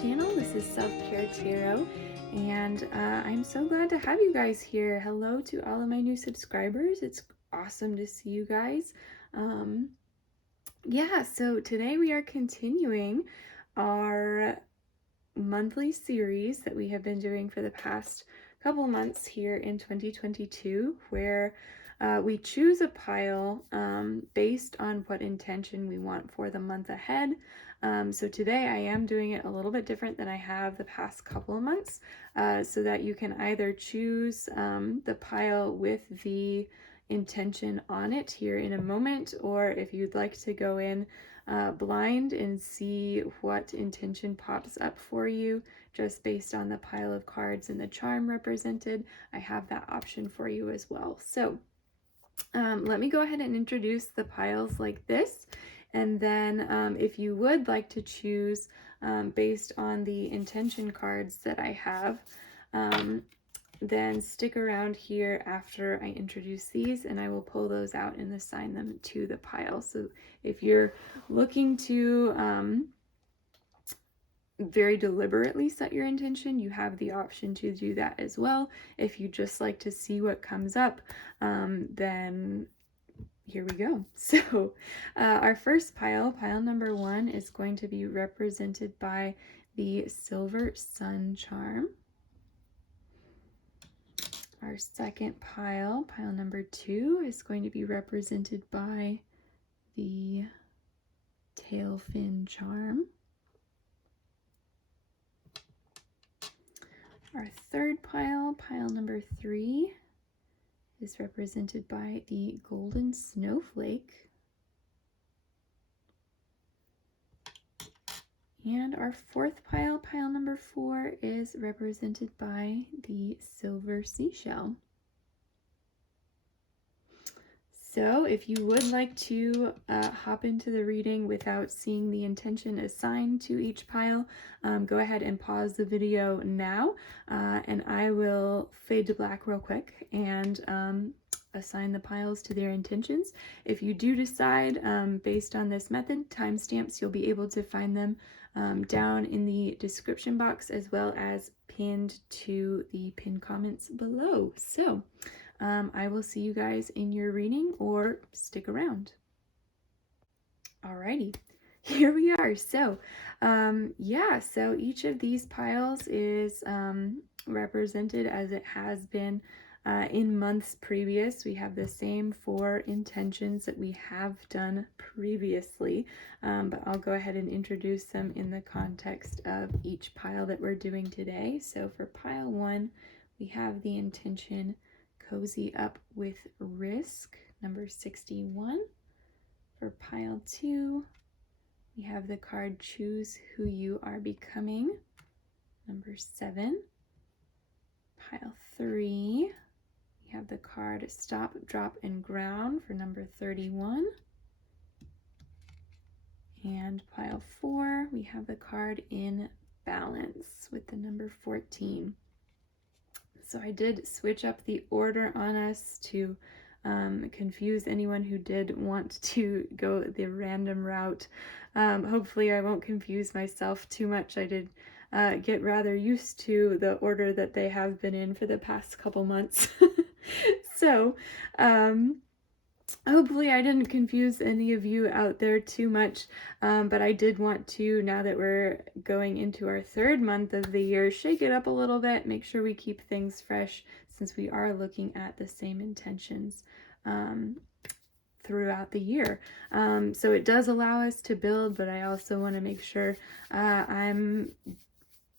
channel. This is Self-Care Tarot, and I'm so glad to have you guys here. Hello to all of my new subscribers. It's awesome to see you guys. So today we are continuing our monthly series that we have been doing for the past couple months here in 2022, where we choose a pile based on what intention we want for the month ahead. So today I am doing it a little bit different than I have the past couple of months, so that you can either choose the pile with the intention on it here in a moment, or if you'd like to go in blind and see what intention pops up for you just based on the pile of cards and the charm represented, I have that option for you as well. So let me go ahead and introduce the piles like this, and then if you would like to choose based on the intention cards that I have, then stick around here after I introduce these, and I will pull those out and assign them to the pile. So if you're looking to very deliberately set your intention, you have the option to do that as well. If you just like to see what comes up, then here we go. So our first pile number 1, is going to be represented by the Silver Sun charm. Our second pile number 2, is going to be represented by the Tail Fin charm. Our third pile number 3, is represented by the Golden Snowflake. And our fourth pile number 4, is represented by the Silver Seashell. So if you would like to hop into the reading without seeing the intention assigned to each pile, go ahead and pause the video now, and I will fade to black real quick and assign the piles to their intentions. If you do decide, based on this method, timestamps, you'll be able to find them down in the description box, as well as pinned to the pinned comments below. So I will see you guys in your reading, or stick around. Alrighty, here we are. So so each of these piles is represented as it has been in months previous. We have the same 4 intentions that we have done previously, but I'll go ahead and introduce them in the context of each pile that we're doing today. So for pile 1, we have the intention Cozy Up with Risk, number 61. For pile 2, we have the card Choose Who You Are Becoming, number 7. Pile 3, we have the card Stop, Drop, and Ground for number 31. And pile 4, we have the card In Balance with the number 14. So I did switch up the order on us to confuse anyone who did want to go the random route. Hopefully I won't confuse myself too much. I did get rather used to the order that they have been in for the past couple months. So hopefully I didn't confuse any of you out there too much, but I did want to, now that we're going into our 3rd month of the year, shake it up a little bit, make sure we keep things fresh, since we are looking at the same intentions throughout the year. So it does allow us to build, but I also want to make sure I'm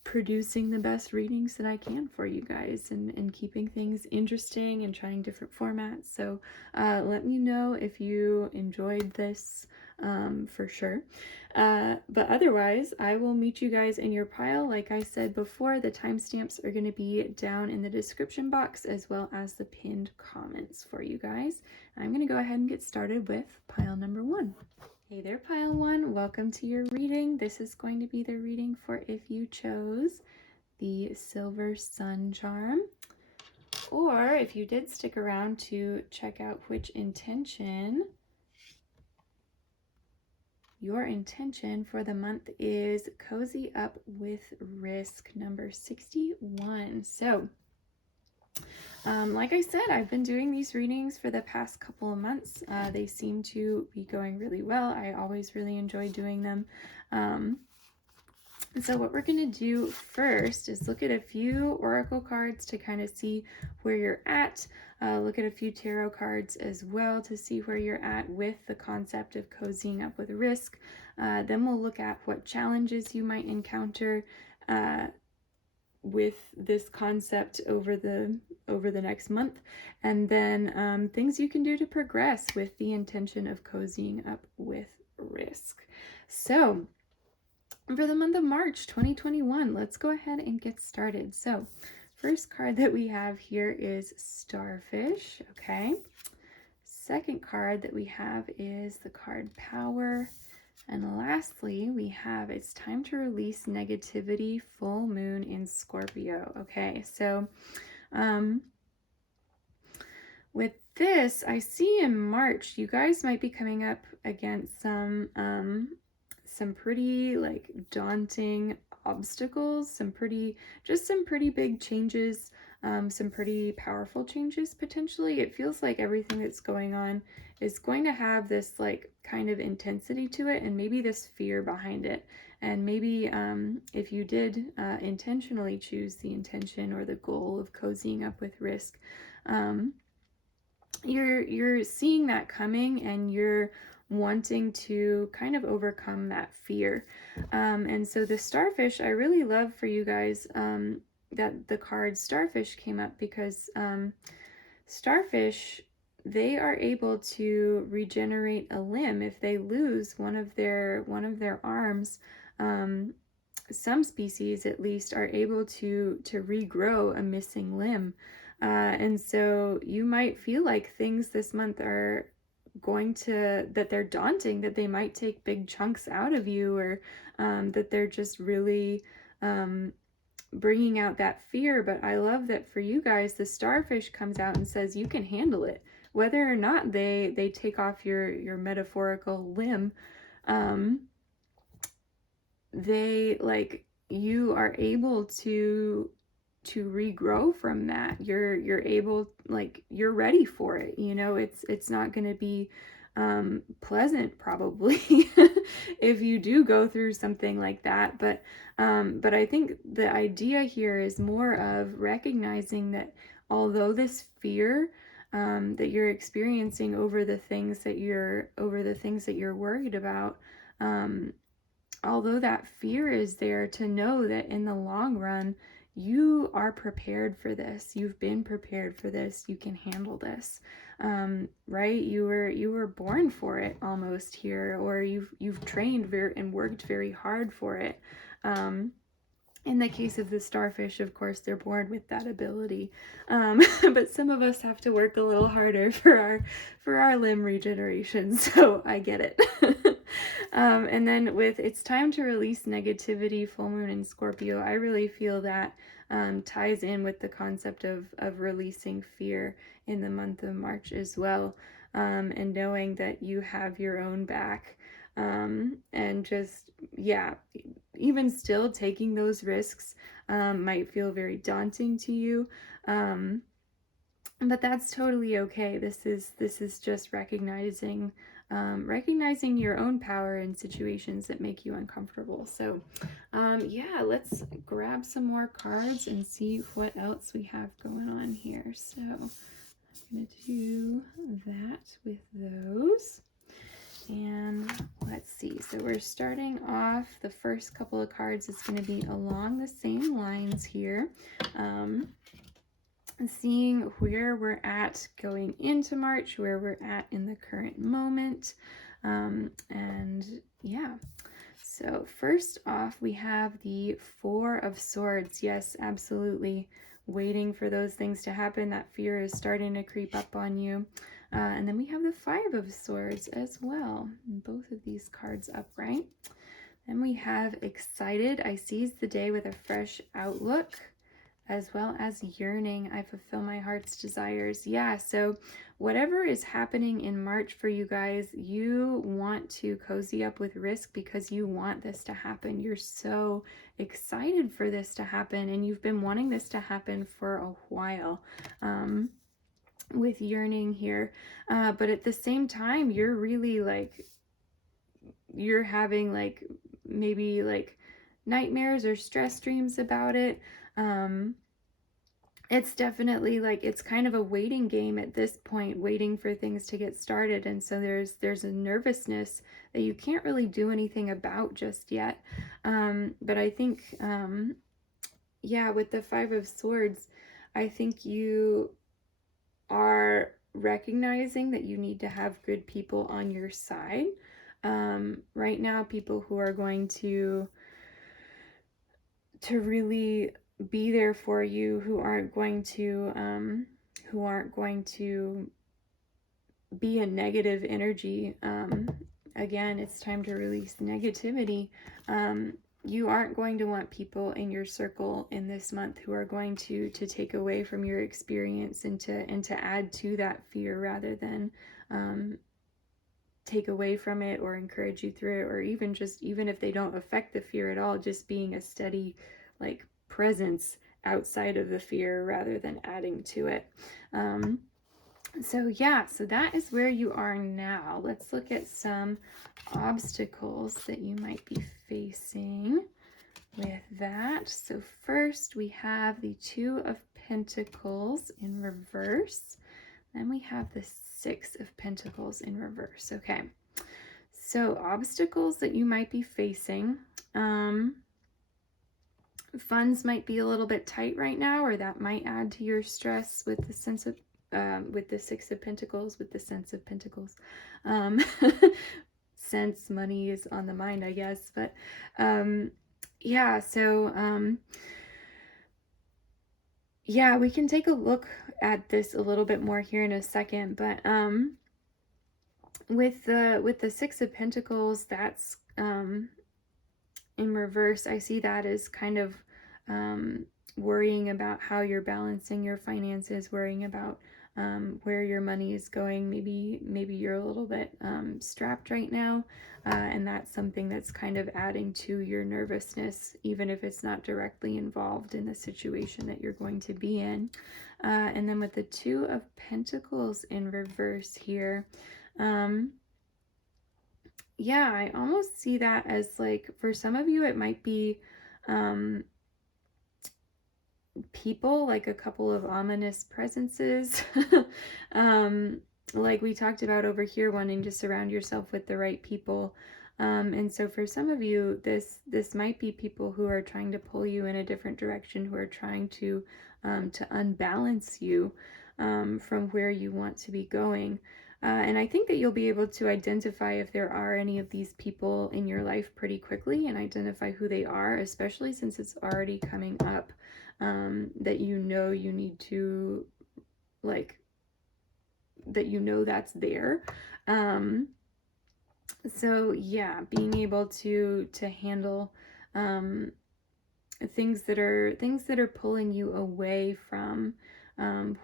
producing the best readings that I can for you guys, and keeping things interesting and trying different formats. So let me know if you enjoyed this, for sure. But otherwise, I will meet you guys in your pile. Like I said before, the timestamps are going to be down in the description box, as well as the pinned comments for you guys. I'm going to go ahead and get started with pile number 1. Hey there, pile 1. Welcome to your reading. This is going to be the reading for if you chose the Silver Sun charm, or if you did stick around to check out which intention your intention for the month is Cozy Up with Risk, number 61. So, like I said, I've been doing these readings for the past couple of months. They seem to be going really well. I always really enjoy doing them. And so what we're going to do first is look at a few oracle cards to kind of see where you're at. Look at a few tarot cards as well to see where you're at with the concept of cozying up with risk. Then we'll look at what challenges you might encounter with this concept over the next month, and then things you can do to progress with the intention of cozying up with risk. So for the month of March 2021, let's go ahead and get started. So first card that we have here is Starfish. Okay, second card that we have is the card Power. And lastly, we have It's Time to Release Negativity, Full Moon in Scorpio. Okay, so with this, I see in March, you guys might be coming up against some pretty like daunting obstacles, some pretty big changes, some pretty powerful changes potentially. It feels like everything that's going on is going to have this like kind of intensity to it, and maybe this fear behind it. And maybe if you did intentionally choose the intention or the goal of cozying up with risk, you're seeing that coming, and you're wanting to kind of overcome that fear. And so the Starfish, I really love for you guys that the card Starfish came up, because Starfish, they are able to regenerate a limb if they lose one of their arms. Some species at least are able to regrow a missing limb. And so you might feel like things this month are that they're daunting, that they might take big chunks out of you, or that they're just really bringing out that fear. But I love that for you guys, the Starfish comes out and says you can handle it. Whether or not they take off your metaphorical limb, you are able to regrow from that. You're able, like, you're ready for it. You know, it's not going to be pleasant probably if you do go through something like that, but I think the idea here is more of recognizing that although this fear that you're experiencing over the things that you're worried about, although that fear is there, to know that in the long run you are prepared for this. You've been prepared for this. You can handle this, right? You were born for it almost here, or you've trained and worked very hard for it. In the case of the Starfish, of course, they're born with that ability, but some of us have to work a little harder for our limb regeneration. So I get it. And then with It's Time to Release Negativity, Full Moon in Scorpio, I really feel that ties in with the concept of releasing fear in the month of March as well, and knowing that you have your own back, and just, yeah, even still taking those risks might feel very daunting to you, but that's totally okay. This is just recognizing your own power in situations that make you uncomfortable. So yeah, let's grab some more cards and see what else we have going on here. So I'm going to do that with those. And let's see, so we're starting off, the first couple of cards is going to be along the same lines here. Seeing where we're at going into March, where we're at in the current moment. And yeah, so first off, we have the Four of Swords. Yes, absolutely. Waiting for those things to happen. That fear is starting to creep up on you. And then we have the Five of Swords as well. Both of these cards upright. Then we have Excited. I seize the day with a fresh outlook. as well as yearning. I fulfill my heart's desires. Yeah, so whatever is happening in March for you guys, you want to cozy up with risk because you want this to happen. You're so excited for this to happen, and you've been wanting this to happen for a while. With yearning here, but at the same time, you're really like, you're having like maybe like nightmares or stress dreams about it. It's definitely like, it's kind of a waiting game at this point, waiting for things to get started, and so there's a nervousness that you can't really do anything about just yet. But I think yeah, with the Five of Swords, I think you are recognizing that you need to have good people on your side. Right now, people who are going to really be there for you, who aren't going to be a negative energy. Again, it's time to release negativity. You aren't going to want people in your circle in this month who are going to take away from your experience and to add to that fear rather than take away from it or encourage you through it, or even if they don't affect the fear at all, just being a steady like presence outside of the fear rather than adding to it. So yeah, so that is where you are now. Let's look at some obstacles that you might be facing with that. So first we have the Two of Pentacles in reverse. Then we have the Six of Pentacles in reverse. Okay, so obstacles that you might be facing. Funds might be a little bit tight right now, or that might add to your stress with the sense of with the Six of Pentacles, with the Sense of Pentacles. Sense, money is on the mind, I guess. But yeah, so yeah, we can take a look at this a little bit more here in a second. But with the Six of Pentacles, that's in reverse. I see that as kind of worrying about how you're balancing your finances, worrying about where your money is going. Maybe you're a little bit strapped right now, and that's something that's kind of adding to your nervousness, even if it's not directly involved in the situation that you're going to be in. And then with the Two of Pentacles in reverse here, yeah, I almost see that as like, for some of you, it might be people, like a couple of ominous presences. Like we talked about over here, wanting to surround yourself with the right people. And so for some of you, this might be people who are trying to pull you in a different direction, who are trying to unbalance you from where you want to be going. And I think that you'll be able to identify if there are any of these people in your life pretty quickly and identify who they are, especially since it's already coming up, that you know you need to, like, that you know that's there. So yeah, being able to handle things that are pulling you away from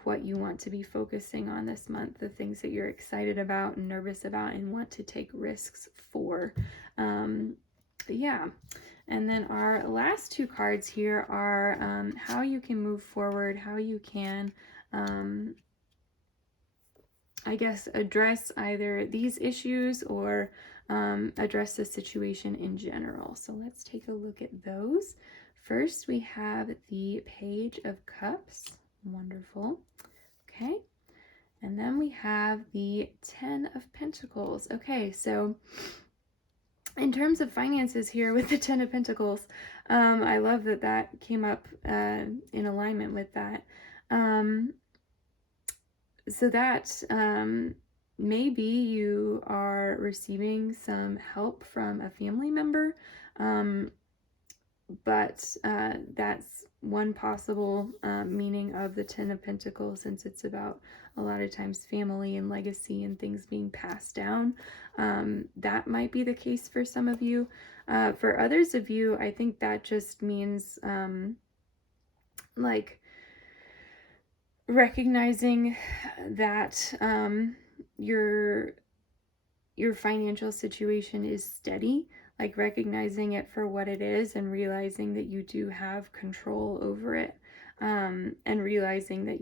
what you want to be focusing on this month, the things that you're excited about and nervous about and want to take risks for. Yeah. And then our last two cards here are how you can move forward, how you can, I guess, address either these issues or address the situation in general. So let's take a look at those. First, we have the Page of Cups. Wonderful. Okay. And then we have the Ten of Pentacles. Okay, so in terms of finances here with the Ten of Pentacles, I love that that came up in alignment with that. So that maybe you are receiving some help from a family member, but that's one possible meaning of the Ten of Pentacles, since it's about a lot of times family and legacy and things being passed down. That might be the case for some of you. For others of you, I think that just means like recognizing that your financial situation is steady, like recognizing it for what it is and realizing that you do have control over it, and realizing that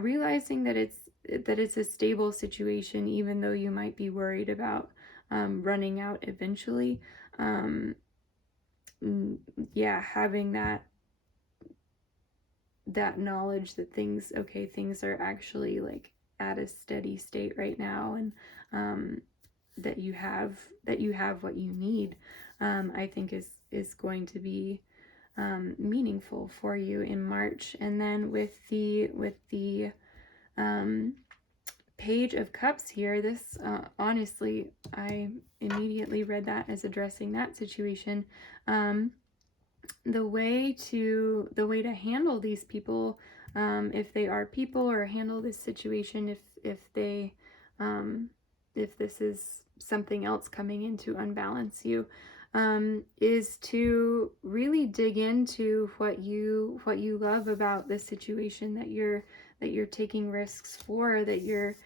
realizing that it's a stable situation, even though you might be worried about running out eventually. um, Having that knowledge that things are actually like at a steady state right now, and that you have what you need, I think is going to be meaningful for you in March. And then with the Page of Cups here, this honestly, I immediately read that as addressing that situation. The way to handle these people, if they are people, or handle this situation if this is something else coming in to unbalance you, is to really dig into what you love about the situation that you're taking risks for, that you're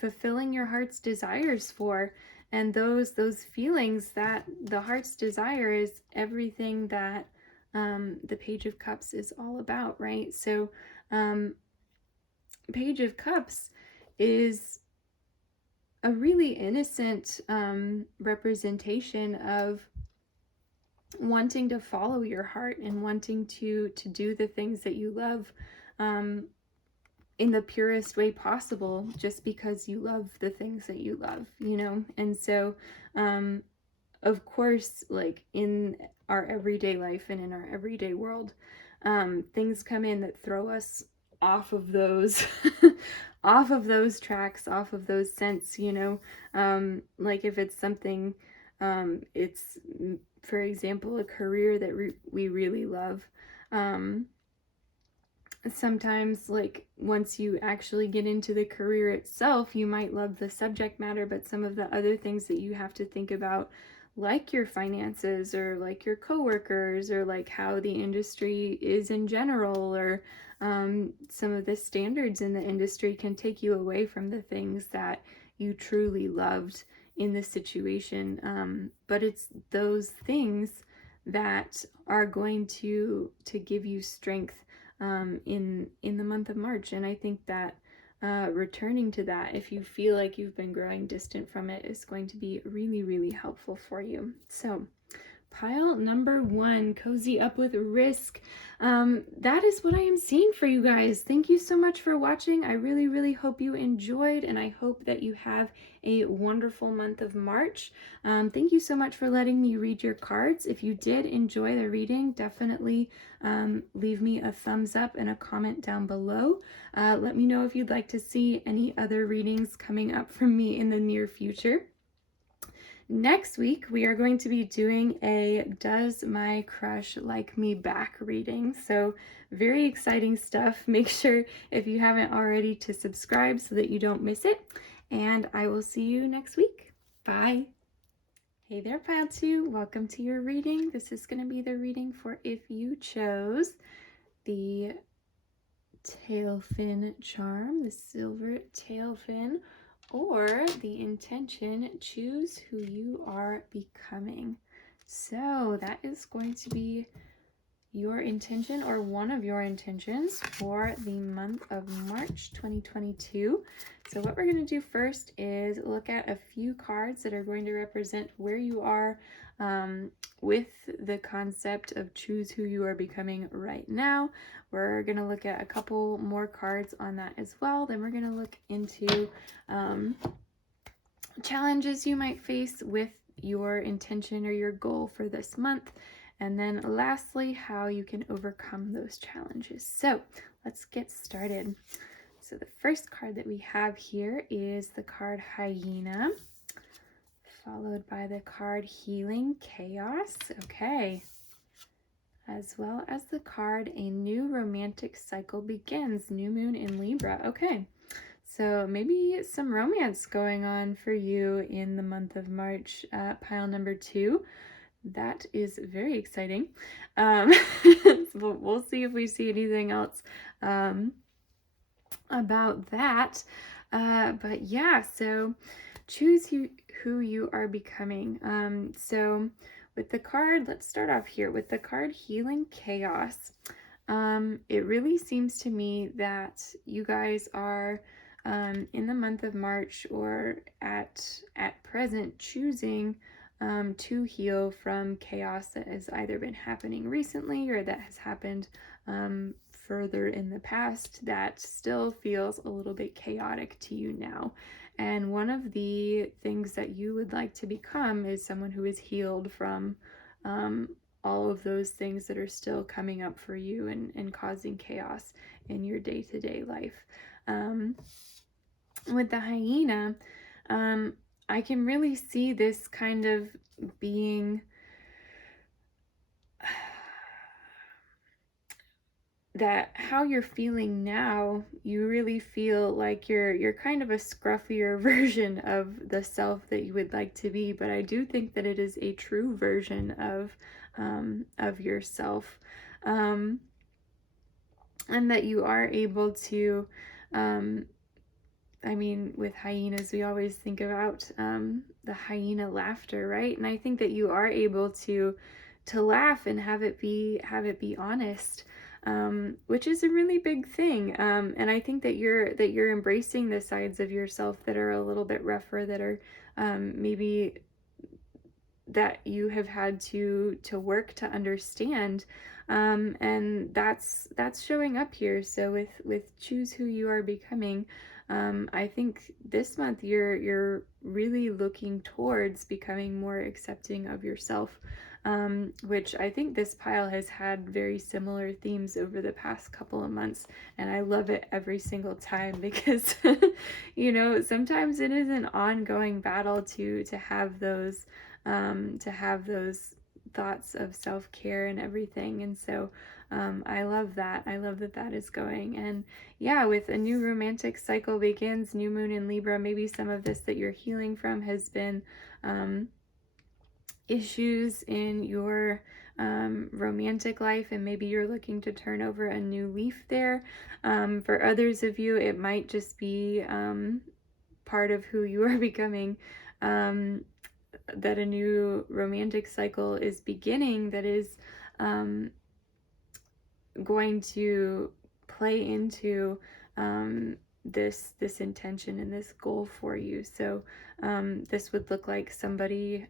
fulfilling your heart's desires for. And those feelings, that the heart's desire is everything that the Page of Cups is all about, right? So Page of Cups is a really innocent representation of wanting to follow your heart and wanting to do the things that you love, in the purest way possible, just because you love the things that you love, And so, of course, like in our everyday life and in our everyday world, things come in that throw us off of those off of those tracks, off of those scents, like if it's something, it's, for example, a career that we really love. Sometimes, like, once you actually get into the career itself, you might love the subject matter, but some of the other things that you have to think about, like your finances, or like your coworkers, or like how the industry is in general, or some of the standards in the industry, can take you away from the things that you truly loved in the situation. But it's those things that are going to give you strength in the month of March. And I think that returning to that, if you feel like you've been growing distant from it, is going to be really, really helpful for you. So pile number 1, cozy up with risk. That is what I am seeing for you guys. Thank you so much for watching. I really, really hope you enjoyed, and I hope that you have a wonderful month of March. Thank you so much for letting me read your cards. If you did enjoy the reading, definitely leave me a thumbs up and a comment down below. Let me know if you'd like to see any other readings coming up from me in the near future. Next week, we are going to be doing a Does My Crush Like Me Back reading. So very exciting stuff. Make sure, if you haven't already, to subscribe so that you don't miss it. And I will see you next week. Bye. Hey there, Pile 2. Welcome to your reading. This is going to be the reading for if you chose the tailfin charm, the silver tailfin, or the intention, choose who you are becoming. So that is going to be your intention, or one of your intentions, for the month of March 2022. So what we're going to do first is look at a few cards that are going to represent where you are with the concept of choose who you are becoming right now. We're going to look at a couple more cards on that as well. Then we're going to look into challenges you might face with your intention or your goal for this month. And then lastly, how you can overcome those challenges. So let's get started. So the first card that we have here is the card Hyena, followed by the card Healing Chaos. Okay. As well as the card A New Romantic Cycle Begins, New Moon in Libra. Okay. So maybe some romance going on for you in the month of March. Pile number 2. that is very exciting. We'll see if we see anything else about that. But yeah, so choose who you are becoming. So with the card, let's start off here with the card Healing Chaos. It really seems to me that you guys are in the month of March, or at present, choosing to heal from chaos that has either been happening recently or that has happened further in the past that still feels a little bit chaotic to you now. And one of the things that you would like to become is someone who is healed from all of those things that are still coming up for you and causing chaos in your day-to-day life. With the hyena, I can really see this kind of being that how you're feeling now, you really feel like you're kind of a scruffier version of the self that you would like to be, but I do think that it is a true version of yourself, and that you are able to I mean, with hyenas, we always think about the hyena laughter, right? And I think that you are able to laugh and have it be honest, which is a really big thing. And I think that you're embracing the sides of yourself that are a little bit rougher, that are maybe that you have had to work to understand, and that's showing up here. So with choose who you are becoming, I think this month you're really looking towards becoming more accepting of yourself, which I think this pile has had very similar themes over the past couple of months, and I love it every single time because sometimes it is an ongoing battle to have those thoughts of self-care and everything. And so I love that. I love that that is going. And yeah, with a new romantic cycle begins, new moon in Libra, maybe some of this that you're healing from has been issues in your romantic life, and maybe you're looking to turn over a new leaf there. For others of you, it might just be part of who you are becoming, that a new romantic cycle is beginning that is going to play into this intention and this goal for you. So this would look like somebody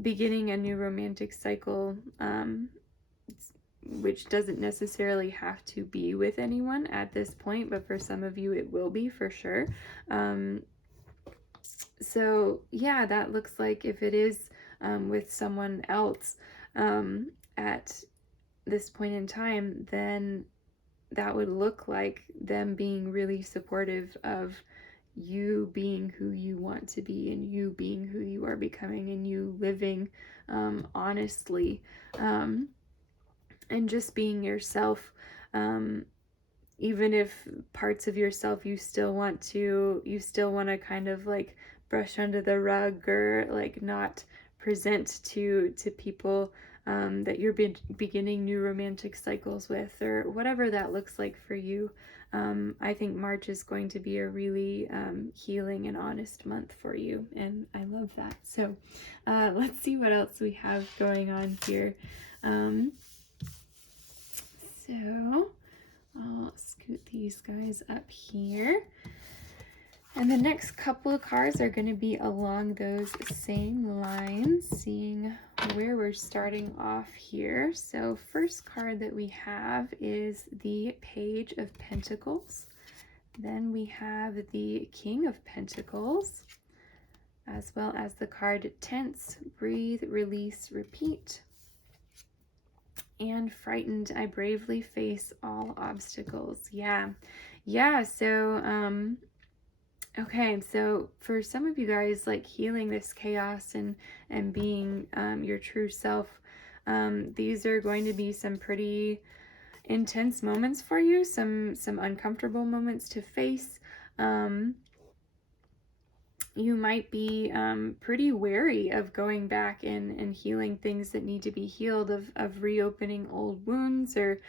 beginning a new romantic cycle, which doesn't necessarily have to be with anyone at this point, but for some of you it will be for sure. So yeah, that looks like if it is with someone else at this point in time, then that would look like them being really supportive of you being who you want to be, and you being who you are becoming, and you living honestly, and just being yourself, even if parts of yourself you still want to kind of like brush under the rug, or like not present to people that you're beginning new romantic cycles with, or whatever that looks like for you. I think March is going to be a really healing and honest month for you, and I love that. So let's see what else we have going on here. So I'll scoot these guys up here. And the next couple of cards are going to be along those same lines, seeing where we're starting off here. So first card that we have is the Page of Pentacles. Then we have the King of Pentacles, as well as the card Tense, Breathe, Release, Repeat. And Frightened, I bravely face all obstacles. Yeah, so okay, so for some of you guys, like healing this chaos and being your true self, these are going to be some pretty intense moments for you, some uncomfortable moments to face. you might be pretty wary of going back and healing things that need to be healed, of reopening old wounds, or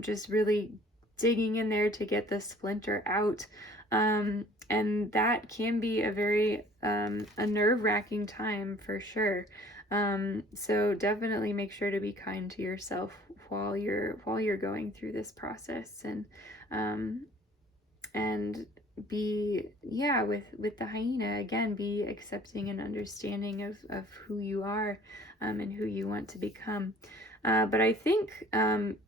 just really digging in there to get the splinter out. And that can be a very a nerve-wracking time for sure. So definitely make sure to be kind to yourself while you're going through this process, um, and be, yeah, with the hyena, again, be accepting and understanding of who you are, and who you want to become. But I think,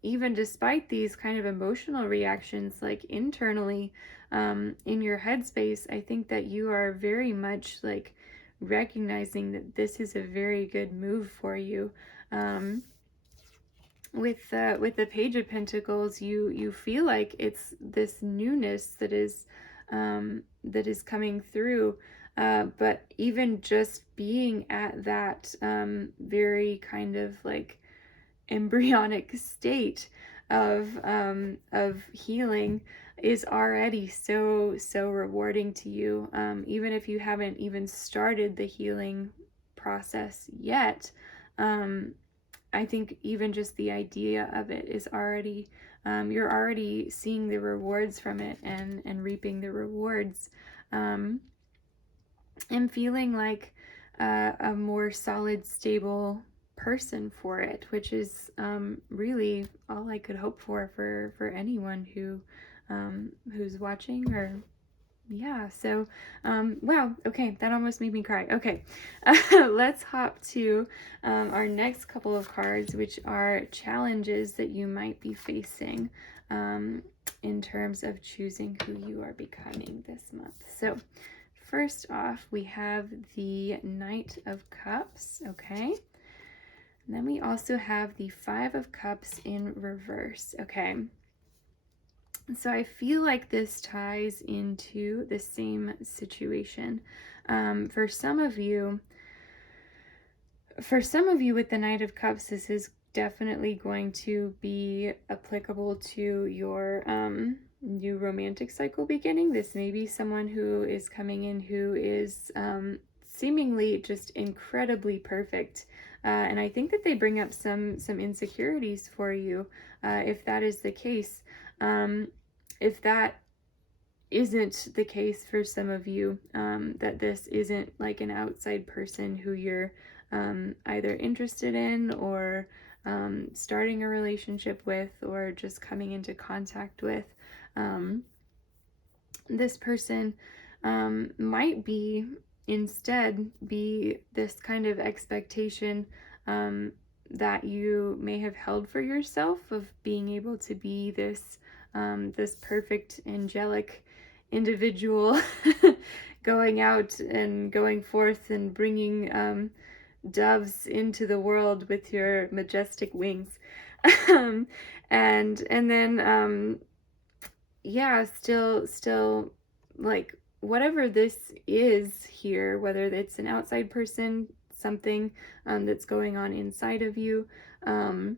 even despite these kind of emotional reactions, like internally, in your headspace, I think that you are very much like recognizing that this is a very good move for you. With the Page of Pentacles, you feel like it's this newness that is coming through, but even just being at that very kind of like embryonic state of healing is already so rewarding to you, even if you haven't even started the healing process yet. I think even just the idea of it is already, you're already seeing the rewards from it, and reaping the rewards, and feeling like a more solid, stable person for it, which is really all I could hope for anyone who's watching, or yeah. So wow, okay, that almost made me cry. Okay, let's hop to our next couple of cards, which are challenges that you might be facing in terms of choosing who you are becoming this month. So first off, we have the Knight of Cups. Okay, and then we also have the Five of Cups in reverse. Okay, so I feel like this ties into the same situation. For some of you with the Knight of Cups, this is definitely going to be applicable to your new romantic cycle beginning. This may be someone who is coming in who is seemingly just incredibly perfect. And I think that they bring up some insecurities for you, if that is the case. If that isn't the case for some of you, that this isn't like an outside person who you're either interested in, or starting a relationship with, or just coming into contact with, this person might instead be this kind of expectation that you may have held for yourself, of being able to be this this perfect angelic individual going out and going forth and bringing doves into the world with your majestic wings. And then yeah, still like whatever this is here, whether it's an outside person, something that's going on inside of you, an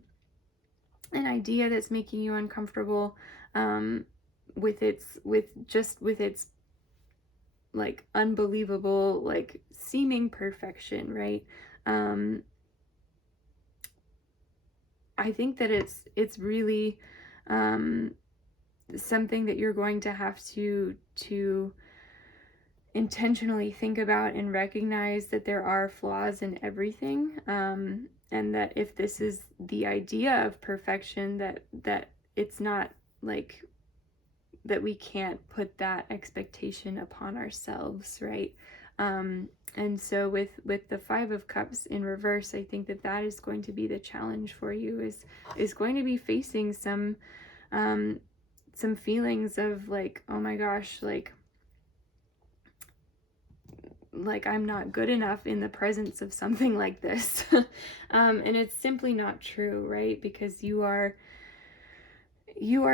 idea that's making you uncomfortable, with its like unbelievable, like seeming perfection, right? I think that it's really something that you're going to have to intentionally think about, and recognize that there are flaws in everything, and that if this is the idea of perfection, that it's not like that we can't put that expectation upon ourselves, right? And so with the Five of Cups in reverse, I think that is going to be the challenge for you, is going to be facing some feelings of like, oh my gosh, like I'm not good enough in the presence of something like this. And it's simply not true, right? Because you are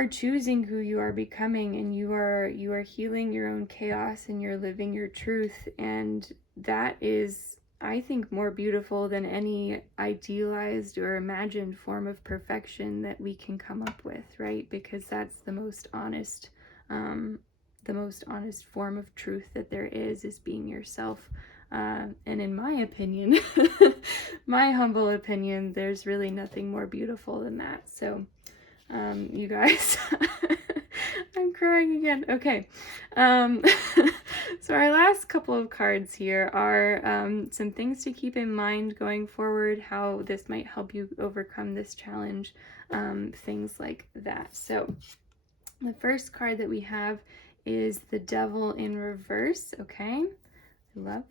choosing who you are becoming, and you are healing your own chaos, and you're living your truth. And that is, I think, more beautiful than any idealized or imagined form of perfection that we can come up with, right? Because that's the most honest the most honest form of truth that there is being yourself. And in my opinion, my humble opinion, there's really nothing more beautiful than that. So, you guys, I'm crying again. Okay. So our last couple of cards here are some things to keep in mind going forward, how this might help you overcome this challenge, things like that. So the first card that we have is the Devil in reverse. Okay. Love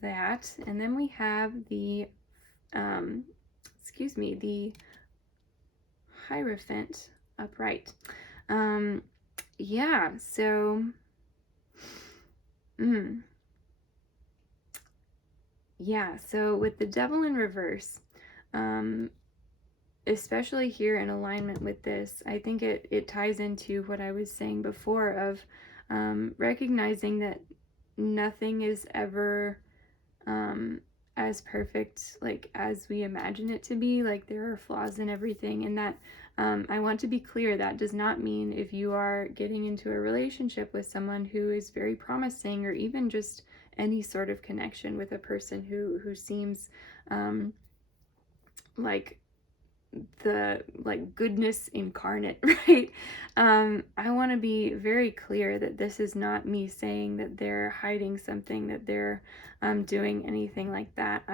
that. And then we have the, the Hierophant upright. Yeah, so, yeah, so with the Devil in reverse, especially here in alignment with this, I think it ties into what I was saying before of recognizing that nothing is ever as perfect like as we imagine it to be. Like, there are flaws in everything, and that I want to be clear, that does not mean if you are getting into a relationship with someone who is very promising, or even just any sort of connection with a person who seems like the goodness incarnate, right? I want to be very clear that this is not me saying that they're hiding something, that they're doing anything like that.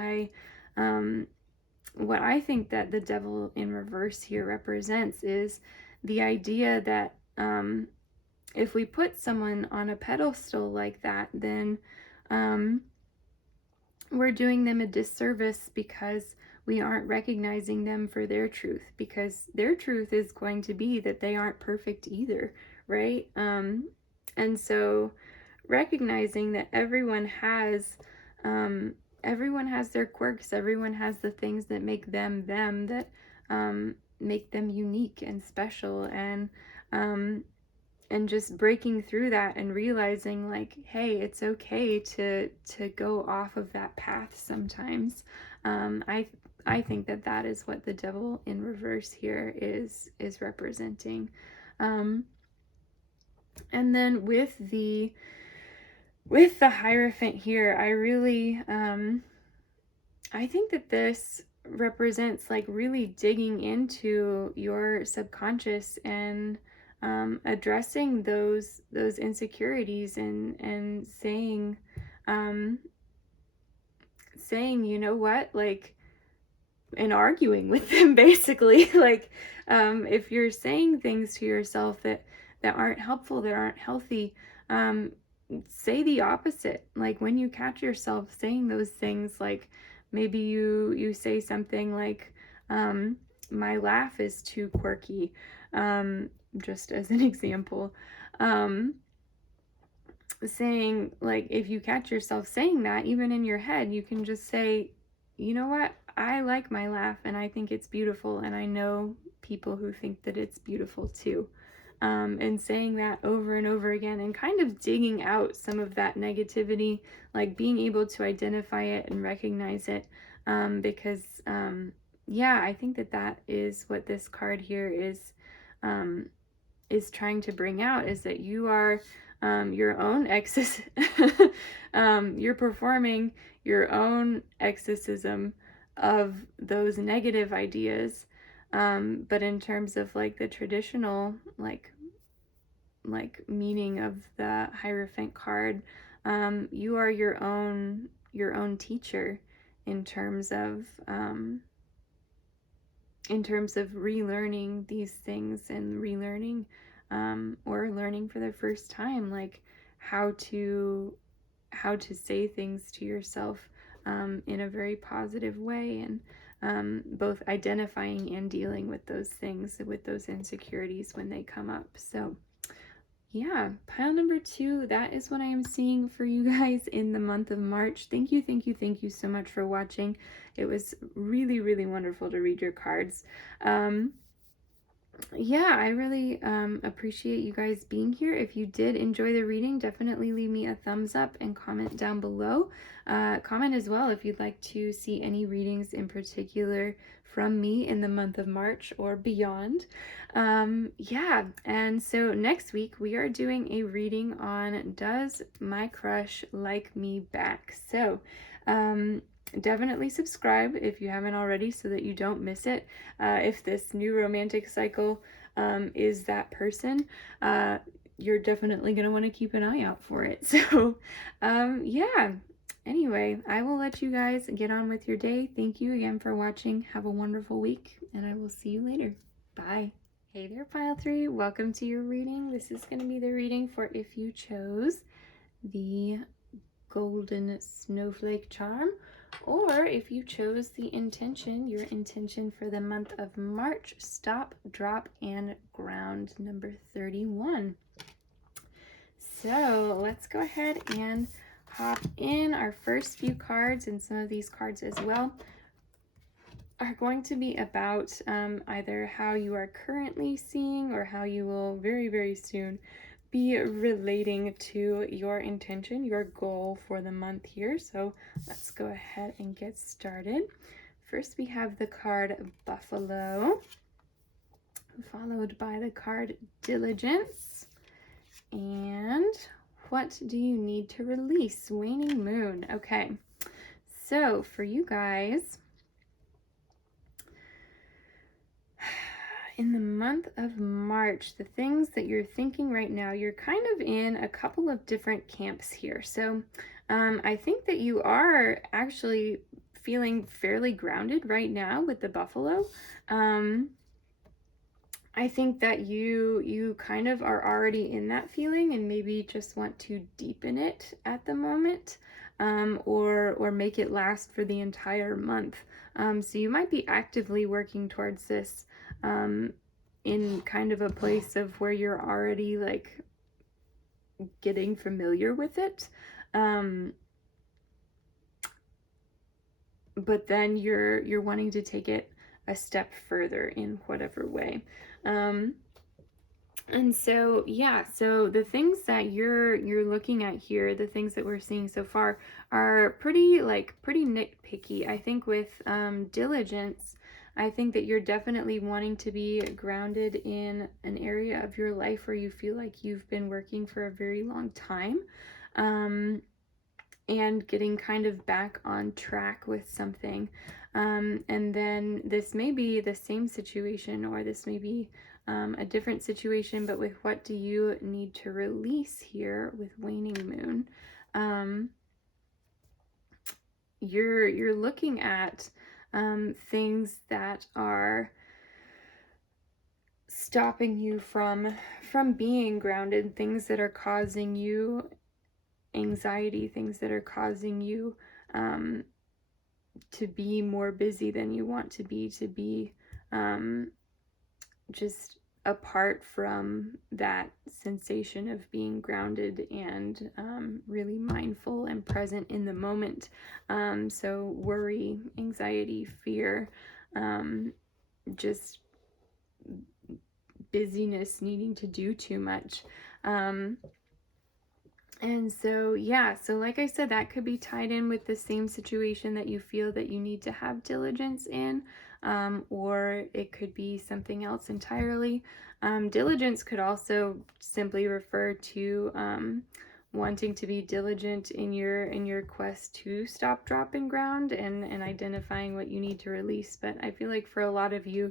What I think that the Devil in reverse here represents is the idea that if we put someone on a pedestal like that, then we're doing them a disservice, because we aren't recognizing them for their truth, because their truth is going to be that they aren't perfect either, right? And so recognizing that everyone has their quirks, everyone has the things that make them them, that make them unique and special, and just breaking through that and realizing, like, hey, it's okay to go off of that path sometimes. I think that is what the Devil in reverse here is representing. And then with the Hierophant here, I really I think that this represents like really digging into your subconscious and addressing those insecurities, and saying, you know what, like, and arguing with them, basically. Like, if you're saying things to yourself that aren't helpful, that aren't healthy, say the opposite. Like, when you catch yourself saying those things, like maybe you say something like, my laugh is too quirky, just as an example. Saying, like, if you catch yourself saying that, even in your head, you can just say, you know what, I like my laugh and I think it's beautiful, and I know people who think that it's beautiful too. And saying that over and over again, and kind of digging out some of that negativity, like being able to identify it and recognize it, because yeah, I think that is what this card here is trying to bring out, is that you are your own you're performing your own exorcism of those negative ideas, but in terms of like the traditional like meaning of the Hierophant card, you are your own teacher in terms of relearning these things, and relearning or learning for the first time, like how to say things to yourself in a very positive way, and both identifying and dealing with those things, with those insecurities when they come up. So yeah, pile number 2, that is what I am seeing for you guys in the month of March. Thank you so much for watching. It was really, really wonderful to read your cards. yeah, I really appreciate you guys being here. If you did enjoy the reading, definitely leave me a thumbs up and comment down below. Comment as well if you'd like to see any readings in particular from me in the month of March or beyond. Yeah, and so next week we are doing a reading on Does My Crush Like Me Back? So, definitely subscribe if you haven't already so that you don't miss it. If this new romantic cycle is that person, you're definitely going to want to keep an eye out for it. So, yeah. Anyway, I will let you guys get on with your day. Thank you again for watching. Have a wonderful week, and I will see you later. Bye. Hey there, Pile 3. Welcome to your reading. This is going to be the reading for if you chose the Golden Snowflake Charm, or if you chose the intention, your intention for the month of March, Stop, Drop, and Ground, number 31. So let's go ahead and hop in. Our first few cards, and some of these cards as well, are going to be about either how you are currently seeing or how you will very, very soon be relating to your intention, your goal for the month here. So let's go ahead and get started. First, we have the card Buffalo, followed by the card Diligence, and what do you need to release? Waning Moon. Okay, so for you guys, in the month of March, the things that you're thinking right now, you're kind of in a couple of different camps here. So I think that you are actually feeling fairly grounded right now with the Buffalo. I think that you kind of are already in that feeling and maybe just want to deepen it at the moment, or make it last for the entire month. So you might be actively working towards this in kind of a place of where you're already like getting familiar with it. But then you're wanting to take it a step further in whatever way. And so, yeah, so the things that you're looking at here, the things that we're seeing so far are pretty nitpicky. I think with Diligence, I think that you're definitely wanting to be grounded in an area of your life where you feel like you've been working for a very long time, and getting kind of back on track with something. And then this may be the same situation, or this may be a different situation, but with what do you need to release here with Waning Moon? You're looking at things that are stopping you from being grounded, things that are causing you anxiety, things that are causing you to be more busy than you want to be just apart from that sensation of being grounded and really mindful and present in the moment. So worry, anxiety, fear, just busyness, needing to do too much. And so, yeah, so like I said, that could be tied in with the same situation that you feel that you need to have diligence in, or it could be something else entirely. Diligence could also simply refer to wanting to be diligent in your quest to stop, drop, and ground, and identifying what you need to release. But I feel like for a lot of you,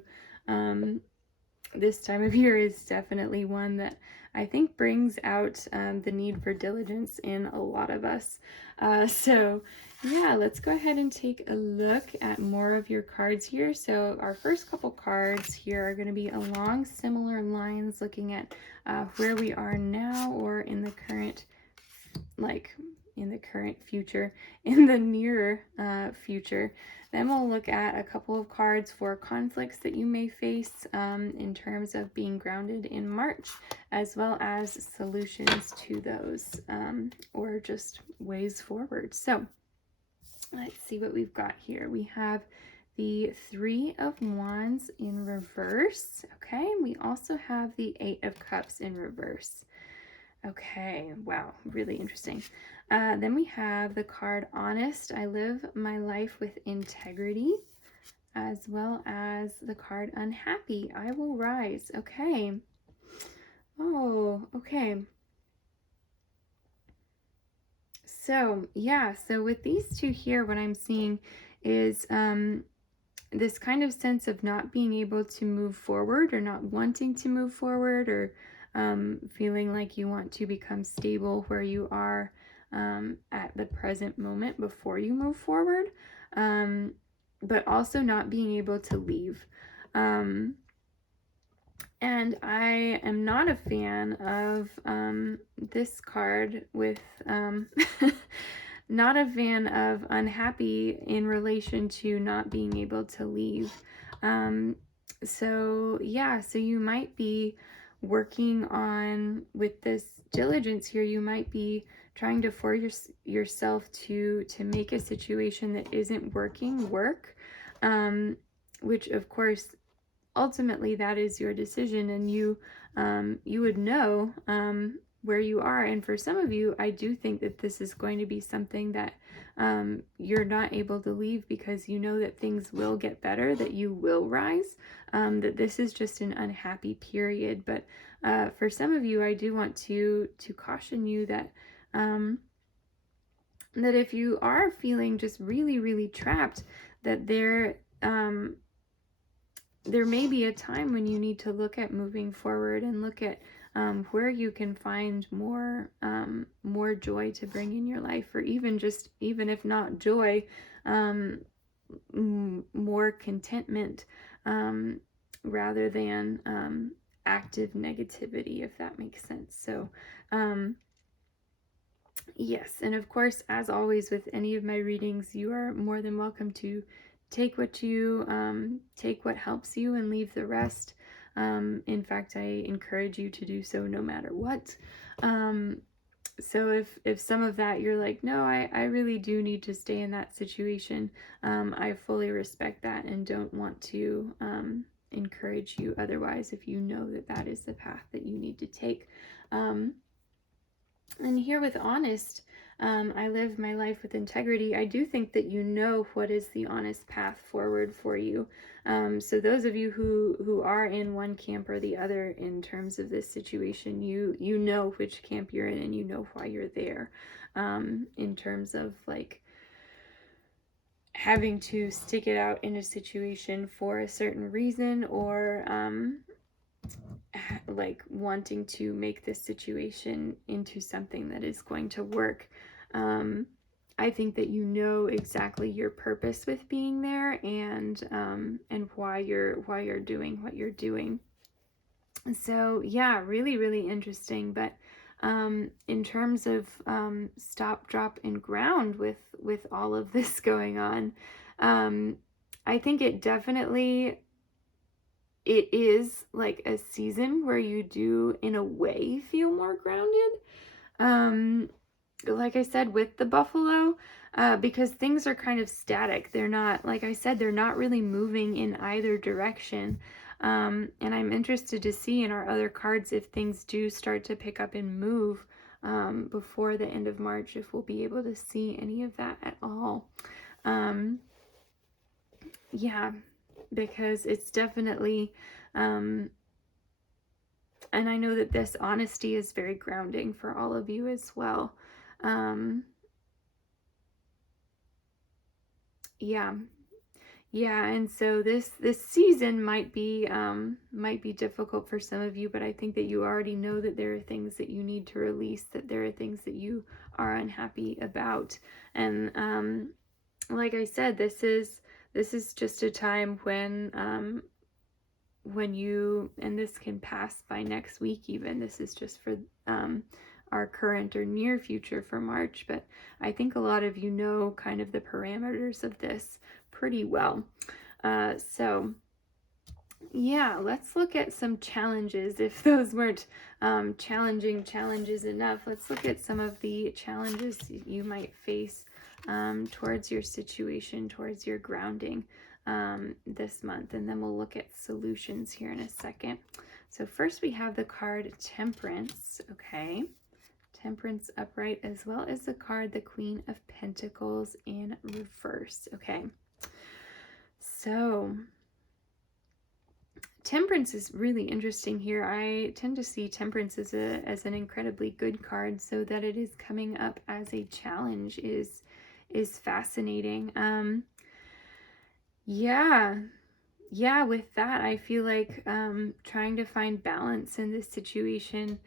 this time of year is definitely one that I think brings out the need for diligence in a lot of us. So yeah, let's go ahead and take a look at more of your cards here. So our first couple cards here are going to be along similar lines, looking at where we are now, or in the current, future, in the near future. Then we'll look at a couple of cards for conflicts that you may face in terms of being grounded in March, as well as solutions to those, or just ways forward. So let's see what we've got here. We have the Three of Wands in reverse. Okay, we also have the Eight of Cups in reverse. Okay, wow, really interesting. Then we have the card Honest. I live my life with integrity, as well as the card Unhappy. I will rise. Okay. Oh, okay. So, yeah, so with these two here, what I'm seeing is this kind of sense of not being able to move forward or not wanting to move forward or feeling like you want to become stable where you are at the present moment before you move forward, but also not being able to leave. And I am not a fan of this card with not a fan of unhappy in relation to not being able to leave. So yeah, so you might be working on, with this diligence here, you might be trying to force yourself to make a situation that isn't working work, which of course ultimately that is your decision, and you would know where you are. And for some of you, I do think that this is going to be something that you're not able to leave because you know that things will get better, that you will rise, that this is just an unhappy period. But for some of you, I do want to caution you that that if you are feeling just really, really trapped, that there may be a time when you need to look at moving forward and look at where you can find more joy to bring in your life, or even if not joy, more contentment, rather than active negativity, if that makes sense. So yes, and of course, as always with any of my readings, you are more than welcome to take what helps you and leave the rest. In fact, I encourage you to do so no matter what. So if some of that you're like, no, I really do need to stay in that situation, I fully respect that and don't want to encourage you otherwise if you know that that is the path that you need to take. And here with Honest, I live my life with integrity. I do think that you know what is the honest path forward for you. So those of you who are in one camp or the other in terms of this situation, you know which camp you're in and you know why you're there. In terms of like having to stick it out in a situation for a certain reason, or like wanting to make this situation into something that is going to work. I think that you know exactly your purpose with being there, and why you're doing what you're doing. So yeah, really, really interesting. But in terms of stop, drop, and ground with all of this going on, I think it is like a season where you do in a way feel more grounded. Like I said with the buffalo, because things are kind of static. They're not, like I said, they're not really moving in either direction. And I'm interested to see in our other cards if things do start to pick up and move before the end of March, if we'll be able to see any of that at all. Yeah, because it's definitely, and I know that this honesty is very grounding for all of you as well. Yeah, yeah, and so this season might be difficult for some of you, but I think that you already know that there are things that you need to release, that there are things that you are unhappy about, and like I said, this is just a time when you, and this can pass by next week even, this is just for our current or near future for March, but I think a lot of you know kind of the parameters of this pretty well. So yeah, let's look at some challenges. If those weren't challenging challenges enough, let's look at some of the challenges you might face towards your situation, towards your grounding. this month, and then we'll look at solutions here in a second. So first we have the card Temperance, okay? Temperance upright, as well as the card the Queen of Pentacles in reverse, okay? So Temperance is really interesting here. I tend to see Temperance as an incredibly good card, so that it is coming up as a challenge is fascinating. Yeah, with that, I feel like trying to find balance in this situation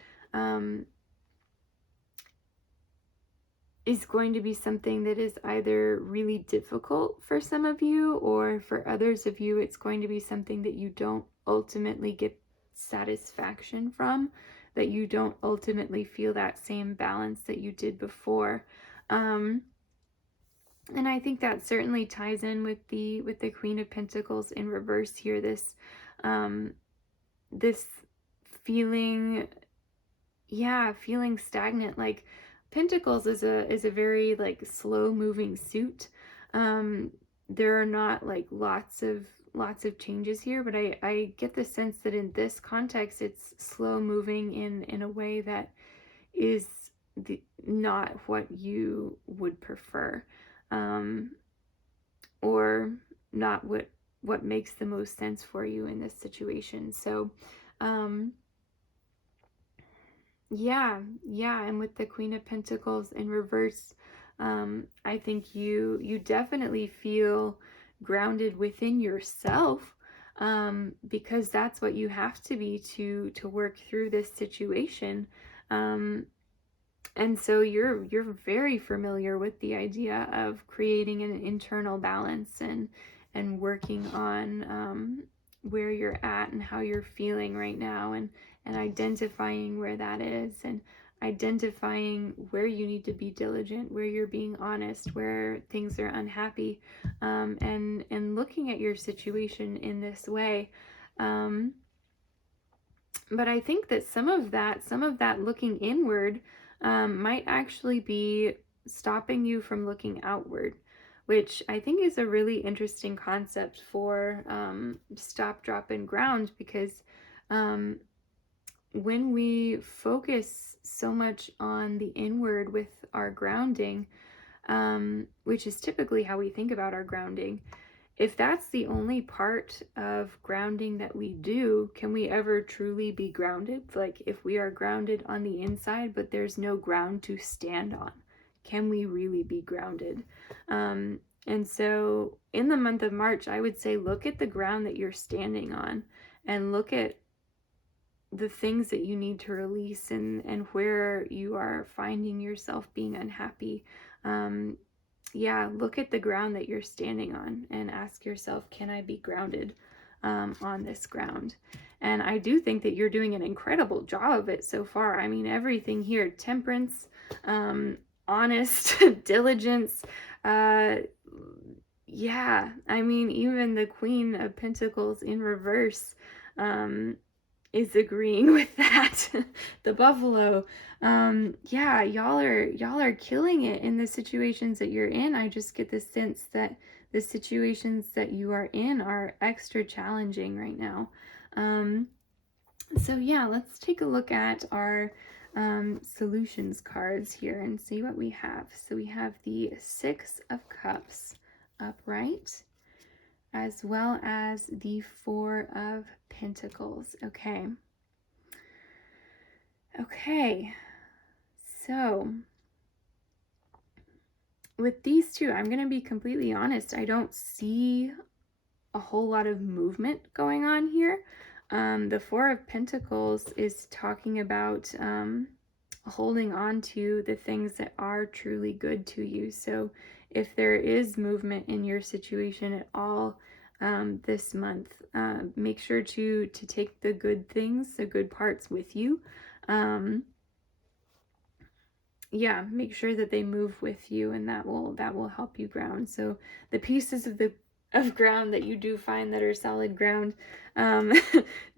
is going to be something that is either really difficult for some of you, or for others of you, it's going to be something that you don't ultimately get satisfaction from, that you don't ultimately feel that same balance that you did before. And I think that certainly ties in with the Queen of Pentacles in reverse here. This this feeling, feeling stagnant. Like Pentacles is a very like slow moving suit. There are not like lots of changes here, but I get the sense that in this context it's slow moving in a way that is not what you would prefer, or not what makes the most sense for you in this situation. So yeah, and with the Queen of Pentacles in reverse, I think you definitely feel grounded within yourself, because that's what you have to be to work through this situation. And so you're very familiar with the idea of creating an internal balance and working on where you're at and how you're feeling right now, and identifying where that is, and identifying where you need to be diligent, where you're being honest, where things are unhappy, and looking at your situation in this way. But I think that some of that looking inward might actually be stopping you from looking outward, which I think is a really interesting concept for stop, drop, and ground, because when we focus so much on the inward with our grounding, which is typically how we think about our grounding, if that's the only part of grounding that we do, can we ever truly be grounded? Like if we are grounded on the inside, but there's no ground to stand on, can we really be grounded? And so in the month of March, I would say look at the ground that you're standing on, and look at the things that you need to release, and where you are finding yourself being unhappy. Look at the ground that you're standing on and ask yourself, can I be grounded on this ground? And I do think that you're doing an incredible job of it so far. I mean, everything here, temperance, honest, diligence, I mean, even the Queen of Pentacles in reverse is agreeing with that. The buffalo. Y'all are killing it in the situations that you're in. I just get the sense that the situations that you are in are extra challenging right now. Let's take a look at our solutions cards here and see what we have. So we have the Six of Cups upright, as well as the Four of Pentacles. Okay, so with these two, I'm going to be completely honest, I don't see a whole lot of movement going on here. The Four of Pentacles is talking about holding on to the things that are truly good to you. So if there is movement in your situation at all this month, make sure to take the good things, the good parts with you. Make sure that they move with you, and that will help you ground. So the pieces of ground that you do find that are solid ground,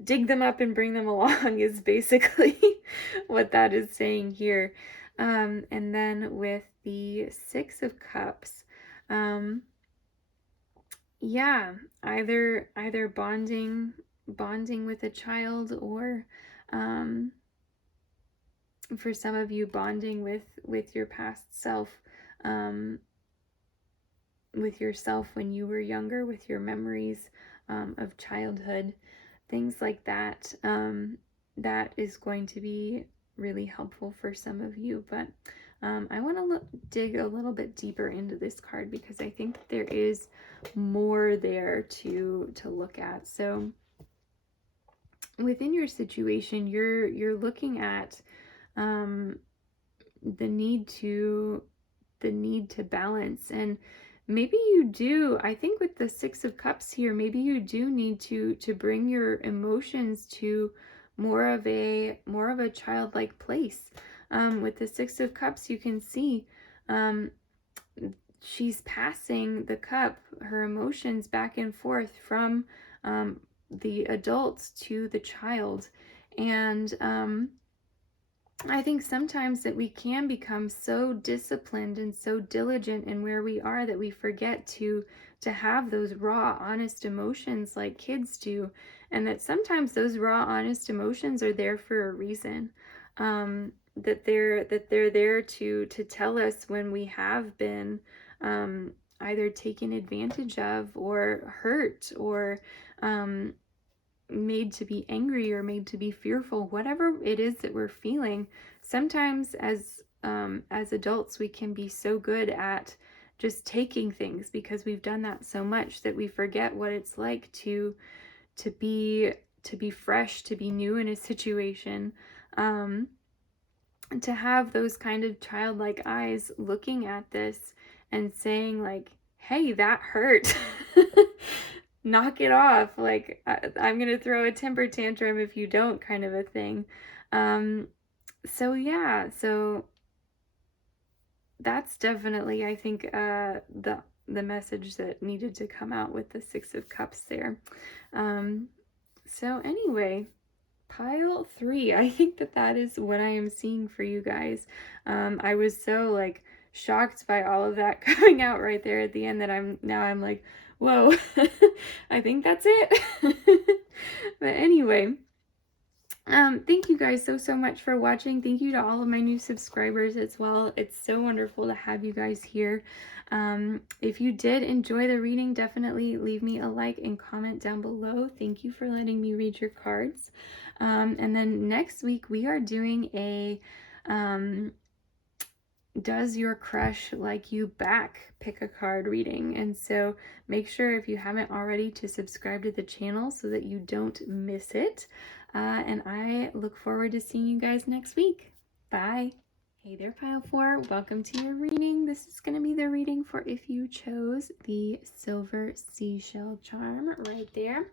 dig them up and bring them along is basically what that is saying here. And then with the Six of Cups, yeah, either bonding with a child, or um, for some of you, bonding with your past self, um, with yourself when you were younger, with your memories of childhood, things like that. That is going to be really helpful for some of you. But I want to dig a little bit deeper into this card, because I think there is more there to look at. So within your situation, you're looking at um, the need to balance. And maybe you do, I think with the Six of Cups here, maybe you do need to bring your emotions to more of a childlike place. With the Six of Cups, you can see um, she's passing the cup, her emotions, back and forth from the adult to the child. And I think sometimes that we can become so disciplined and so diligent in where we are that we forget to have those raw, honest emotions like kids do, and that sometimes those raw, honest emotions are there for a reason. That they're there to tell us when we have been either taken advantage of, or hurt, or made to be angry, or made to be fearful, whatever it is that we're feeling. Sometimes as adults, we can be so good at just taking things, because we've done that so much, that we forget what it's like to be fresh, to be new in a situation, to have those kind of childlike eyes looking at this and saying, like, hey, that hurt. Knock it off. Like, I'm gonna throw a temper tantrum if you don't, kind of a thing. So yeah, so that's definitely, I think, the message that needed to come out with the Six of Cups there. So anyway, pile 3. I think that is what I am seeing for you guys. I was so like shocked by all of that coming out right there at the end, that I'm like, whoa. I think that's it. But anyway, thank you guys so much for watching. Thank you to all of my new subscribers as well. It's so wonderful to have you guys here. If you did enjoy the reading, definitely leave me a like and comment down below. Thank you for letting me read your cards. And then next week we are doing a does your crush like you back? Pick a card reading. And so make sure, if you haven't already, to subscribe to the channel so that you don't miss it. And I look forward to seeing you guys next week. Bye. Hey there, pile 4. Welcome to your reading. This is going to be the reading for if you chose the silver seashell charm right there,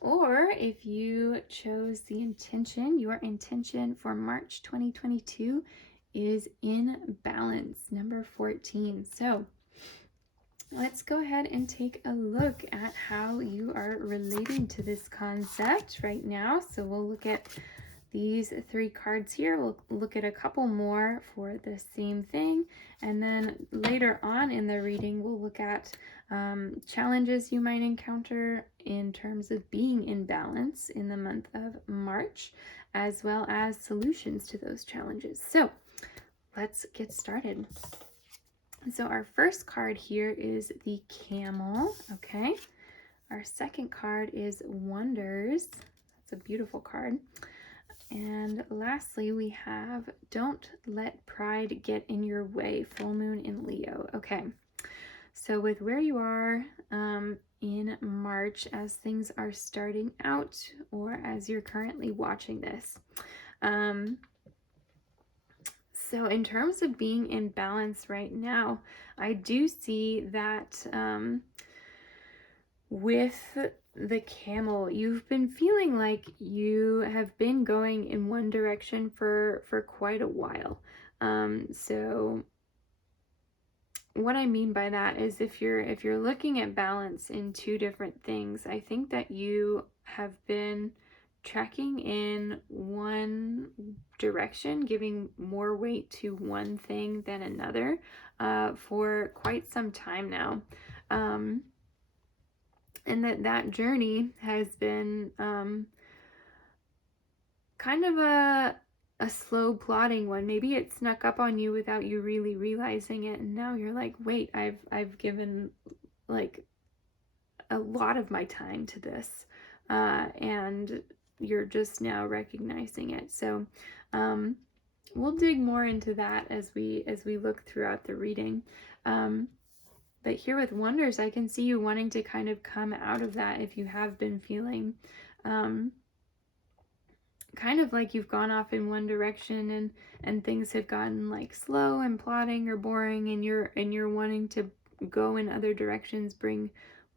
or if you chose the intention. Your intention for March 2022 is in balance, number 14. So let's go ahead and take a look at how you are relating to this concept right now. So we'll look at these 3 cards here. We'll look at a couple more for the same thing, and then later on in the reading we'll look at challenges you might encounter in terms of being in balance in the month of March, as well as solutions to those challenges. So let's get started. So our first card here is the Camel, okay? Our second card is Wonders. That's a beautiful card. And lastly, we have Don't Let Pride Get in Your Way, full moon in Leo. Okay, so with where you are in March, as things are starting out, or as you're currently watching this, so in terms of being in balance right now, I do see that with the Camel, you've been feeling like you have been going in one direction for quite a while. So what I mean by that is, if you're looking at balance in 2 different things, I think that you have been tracking in one direction, giving more weight to one thing than another for quite some time now. and that journey has been kind of a slow plodding one. Maybe it snuck up on you without you really realizing it, and now you're like, wait, I've given like a lot of my time to this, and you're just now recognizing it. So we'll dig more into that as we look throughout the reading. But here with wonders, I can see you wanting to kind of come out of that if you have been feeling kind of like you've gone off in one direction and things have gotten like slow and plodding or boring, and you're wanting to go in other directions, bring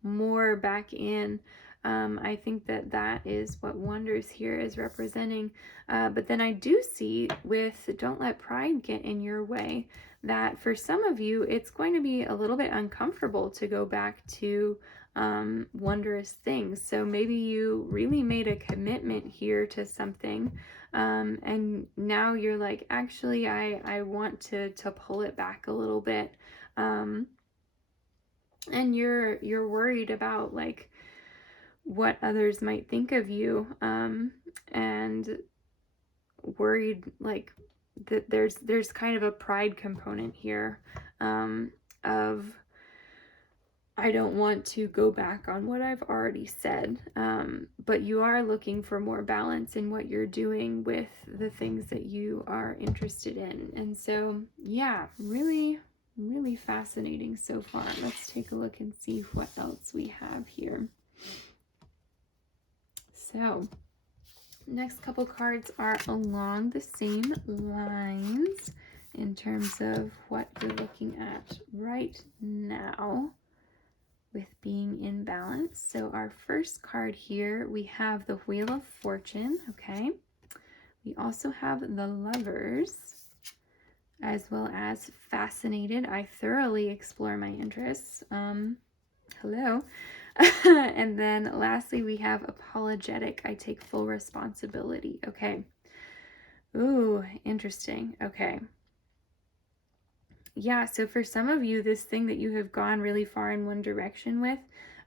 more back in. I think that is what wonders here is representing. But then I do see with don't let pride get in your way, that for some of you, it's going to be a little bit uncomfortable to go back to wondrous things. So maybe you really made a commitment here to something, and now you're like, actually, I want to pull it back a little bit. And you're worried about like what others might think of you, and worried like that there's kind of a pride component here, of I don't want to go back on what I've already said, but you are looking for more balance in what you're doing with the things that you are interested in. And so yeah, really fascinating so far. Let's take a look and see what else we have here. So next couple cards are along the same lines in terms of what you're looking at right now with being in balance. So our first card here, we have the Wheel of Fortune, okay? We also have the Lovers, as well as Fascinated. I thoroughly explore my interests. Hello. And then lastly, we have Apologetic. I take full responsibility. Okay. Ooh, interesting. Okay. Yeah, so for some of you, this thing that you have gone really far in one direction with,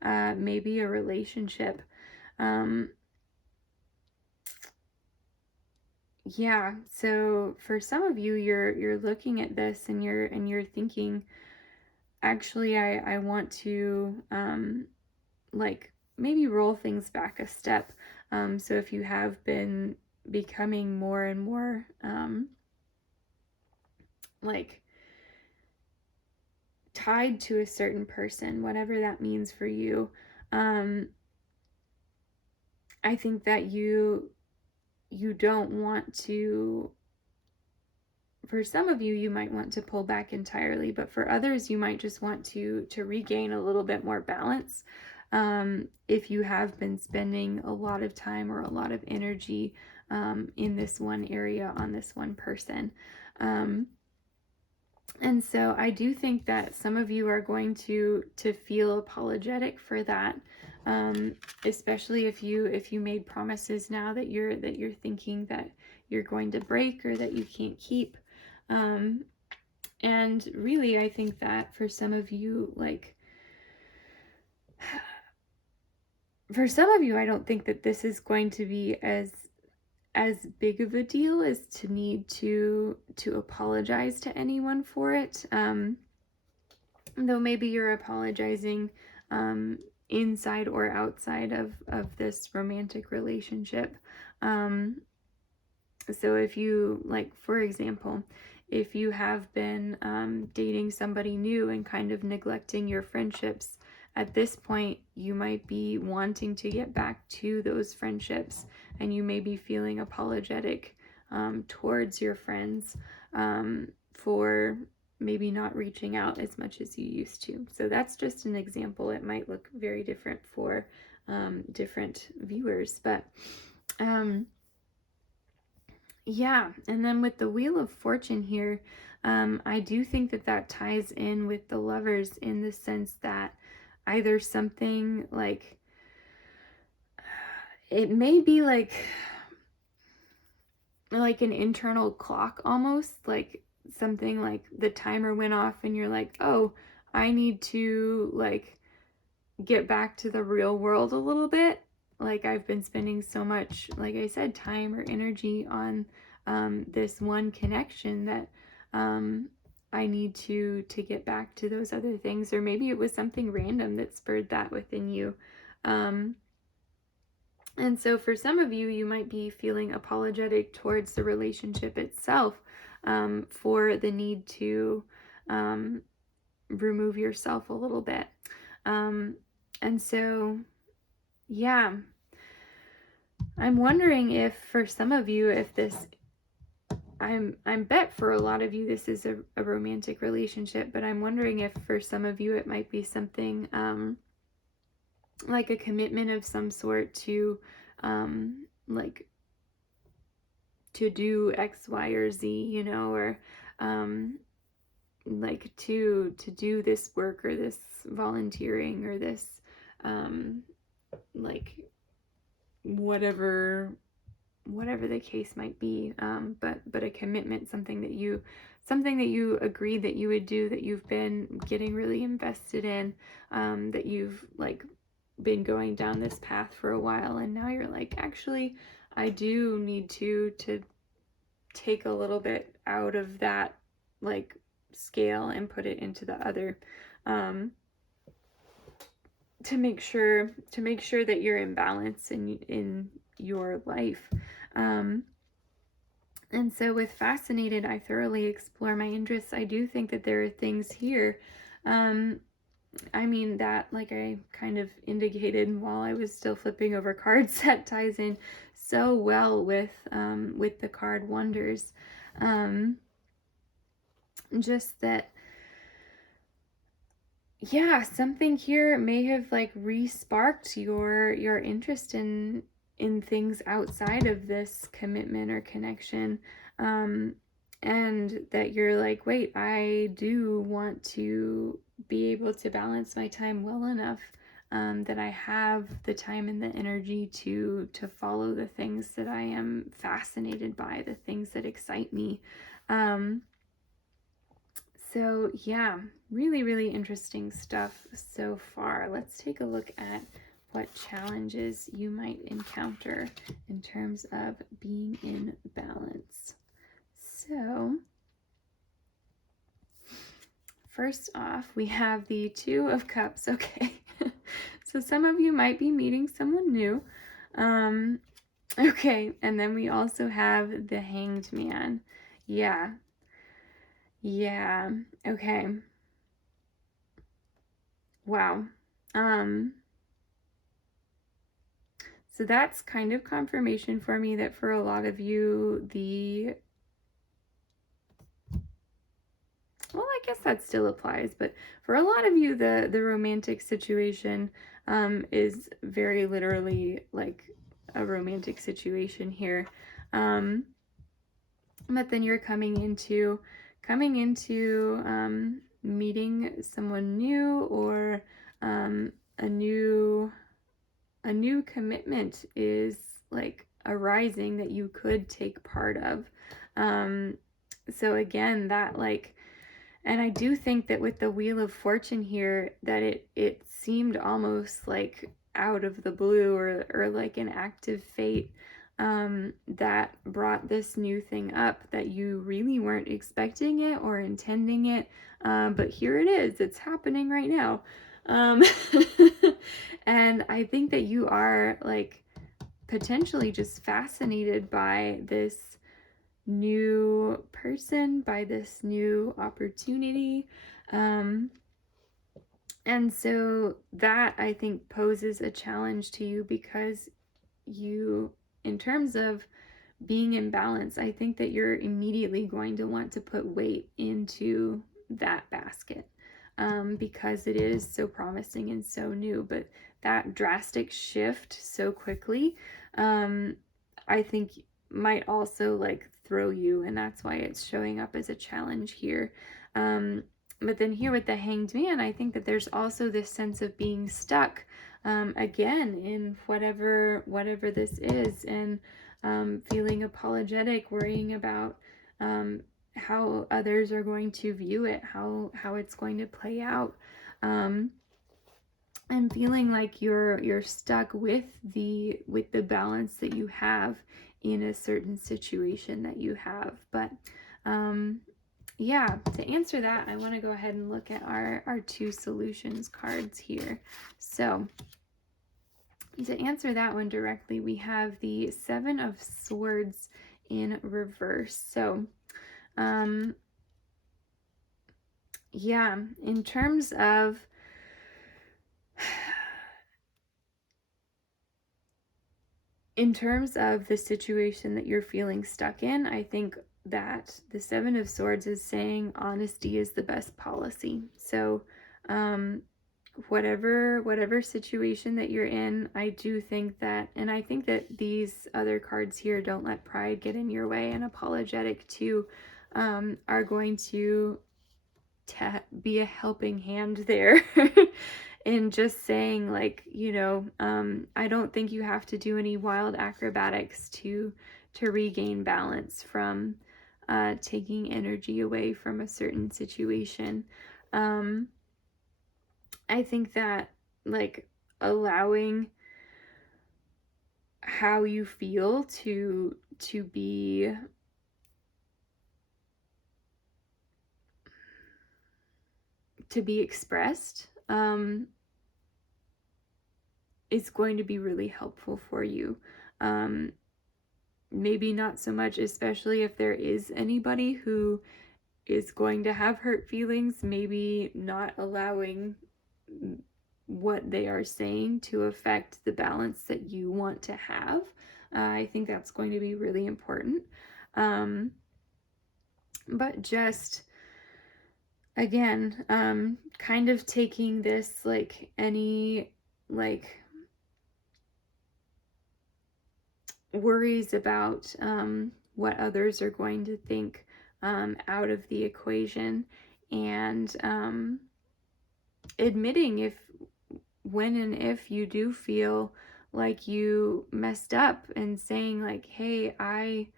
maybe a relationship. Yeah, so for some of you, you're looking at this and you're thinking, actually, I want to like maybe roll things back a step. So if you have been becoming more and more like tied to a certain person, whatever that means for you, I think that you don't want to, for some of you, you might want to pull back entirely, but for others, you might just want to regain a little bit more balance. If you have been spending a lot of time or a lot of energy in this one area on this one person. And so I do think that some of you are going to feel apologetic for that, especially if you made promises now that you're thinking that you're going to break or that you can't keep. And really, I think that for some of you, like, for some of you, I don't think that this is going to be as big of a deal as to need to apologize to anyone for it. Though maybe you're apologizing inside or outside of this romantic relationship. So if you, like, for example, if you have been dating somebody new and kind of neglecting your friendships, at this point, you might be wanting to get back to those friendships, and you may be feeling apologetic towards your friends for maybe not reaching out as much as you used to. So that's just an example. It might look very different for different viewers, but yeah. And then with the Wheel of Fortune here, I do think that ties in with the Lovers in the sense that either something like, it may be like an internal clock almost, like something like the timer went off and you're like, oh, I need to like get back to the real world a little bit. Like I've been spending so much, like I said, time or energy on this one connection that I need to get back to those other things. Or maybe it was something random that spurred that within you. Um, and so for some of you, you might be feeling apologetic towards the relationship itself, for the need to remove yourself a little bit. And so, yeah, I'm wondering if for some of you, if this, I'm bet for a lot of you this is a romantic relationship, but I'm wondering if for some of you it might be something like a commitment of some sort to like to do X, Y, or Z, you know, or like to do this work or this volunteering or this like whatever the case might be, but a commitment, something that you agreed that you would do, that you've been getting really invested in, that you've like been going down this path for a while, and now you're like, actually I do need to take a little bit out of that like scale and put it into the other, to make sure that you're in balance in your life. And so with Fascinated, I thoroughly explore my interests. I do think that there are things here, I mean, that, like I kind of indicated while I was still flipping over cards, that ties in so well with the card Wonders. Just that, yeah, something here may have like re-sparked your interest in things outside of this commitment or connection, and that you're like, wait, I do want to be able to balance my time well enough, that I have the time and the energy to follow the things that I am fascinated by, the things that excite me. So yeah, really, really interesting stuff so far. Let's take a look at what challenges you might encounter in terms of being in balance. So first off, we have the Two of Cups. Okay. So some of you might be meeting someone new. Okay, and then we also have the Hanged Man. Yeah. Yeah. Okay. Wow. So that's kind of confirmation for me that for a lot of you, well, I guess that still applies, but for a lot of you, the romantic situation is very literally like a romantic situation here. But then you're coming into meeting someone new, or a new commitment is like arising that you could take part of. So again, that like, and I do think that with the Wheel of Fortune here, that it seemed almost like out of the blue, or like an active fate, that brought this new thing up, that you really weren't expecting it or intending it, but here it is. It's happening right now. And I think that you are like potentially just fascinated by this new person, by this new opportunity. And so that, I think, poses a challenge to you, because you, in terms of being in balance, I think that you're immediately going to want to put weight into that basket, because it is so promising and so new. But that drastic shift so quickly, I think might also like throw you, and that's why it's showing up as a challenge here. But then here with the Hanged Man, I think that there's also this sense of being stuck, again, in whatever this is, and feeling apologetic, worrying about how others are going to view it, how it's going to play out. I'm feeling like you're stuck with the balance that you have in a certain situation that you have. But yeah, to answer that, I want to go ahead and look at our two solutions cards here. So to answer that one directly, we have the Seven of Swords in reverse. So yeah, in terms of the situation that you're feeling stuck in, I think that the Seven of Swords is saying honesty is the best policy. So whatever situation that you're in, I do think that, and I think that these other cards here, don't let pride get in your way, and apologetic too, are going to be a helping hand there. In just saying, like, I don't think you have to do any wild acrobatics to regain balance from taking energy away from a certain situation. I think that, like, allowing how you feel to be expressed is going to be really helpful for you. Maybe not so much, especially if there is anybody who is going to have hurt feelings, maybe not allowing what they are saying to affect the balance that you want to have. I think that's going to be really important. But just, again, kind of taking this, like, any, like, worries about what others are going to think out of the equation, and admitting when and if you do feel like you messed up, and saying, like, hey, I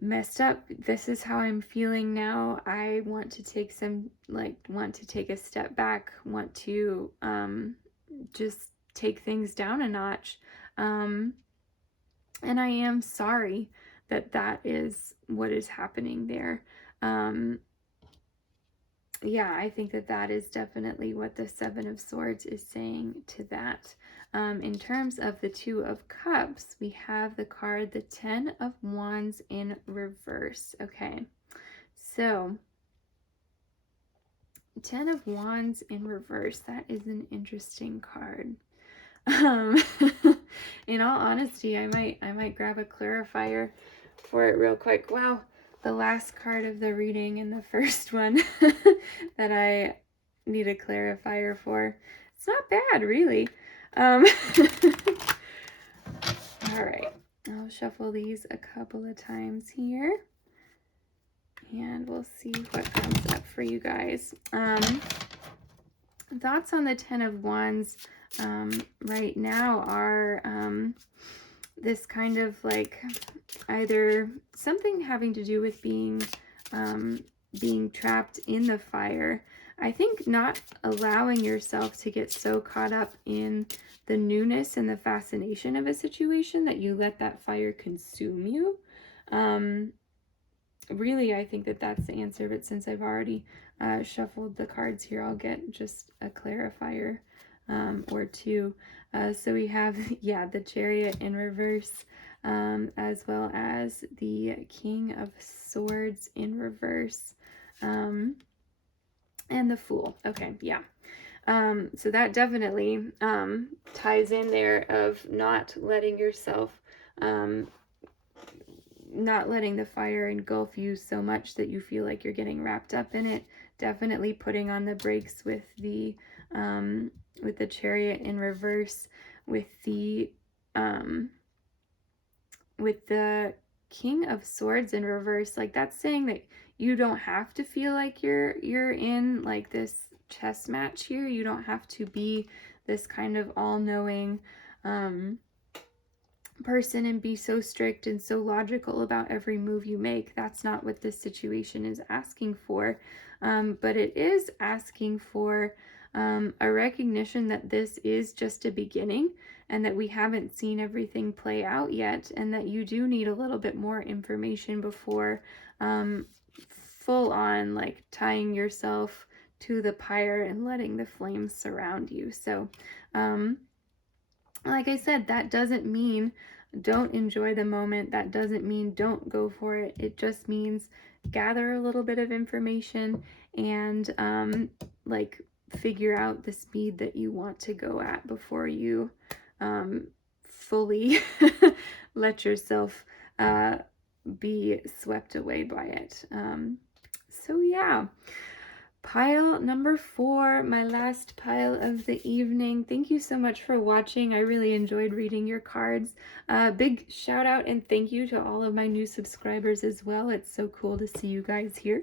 messed up, this is how I'm feeling now, I want to take a step back, want to just take things down a notch, and I am sorry that is what is happening there. Yeah, I think that is definitely what the Seven of Swords is saying to that. In terms of the Two of Cups, we have the card, the Ten of Wands in reverse. Okay, so Ten of Wands in reverse, that is an interesting card. In all honesty, I might grab a clarifier for it real quick. Wow, the last card of the reading and the first one that I need a clarifier for. It's not bad, really. All right, I'll shuffle these a couple of times here, and we'll see what comes up for you guys. Thoughts on the Ten of Wands right now are this kind of, like, either something having to do with being trapped in the fire. I think not allowing yourself to get so caught up in the newness and the fascination of a situation that you let that fire consume you. Really, I think that's the answer, but since I've already shuffled the cards here, I'll get just a clarifier or two. So we have, yeah, the Chariot in reverse, as well as the King of Swords in reverse, and the Fool. Okay, yeah. So that definitely ties in there of not letting yourself, not letting the fire engulf you so much that you feel like you're getting wrapped up in it. Definitely putting on the brakes with the Chariot in reverse, with the King of Swords in reverse. Like, that's saying that you don't have to feel like you're in, like, this chess match here. You don't have to be this kind of all-knowing person and be so strict and so logical about every move you make. That's not what this situation is asking for. But it is asking for a recognition that this is just a beginning and that we haven't seen everything play out yet, and that you do need a little bit more information before full on like tying yourself to the pyre and letting the flames surround you. So like I said, that doesn't mean don't enjoy the moment. That doesn't mean don't go for it. It just means gather a little bit of information and like figure out the speed that you want to go at before you fully let yourself be swept away by it. So yeah. Pile number 4, my last pile of the evening. Thank you so much for watching. I really enjoyed reading your cards. Big shout out and thank you to all of my new subscribers as well. It's so cool to see you guys here.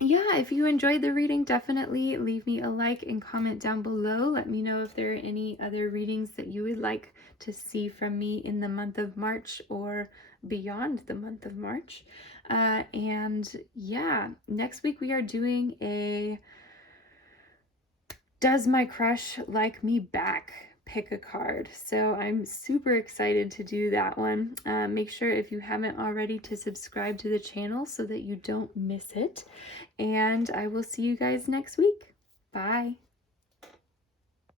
Yeah, if you enjoyed the reading, definitely leave me a like and comment down below. Let me know if there are any other readings that you would like to see from me in the month of March or beyond the month of March. And yeah, next week we are doing a Does My Crush Like Me Back? Pick a card. So I'm super excited to do that one. Make sure if you haven't already to subscribe to the channel so that you don't miss it. And I will see you guys next week. Bye.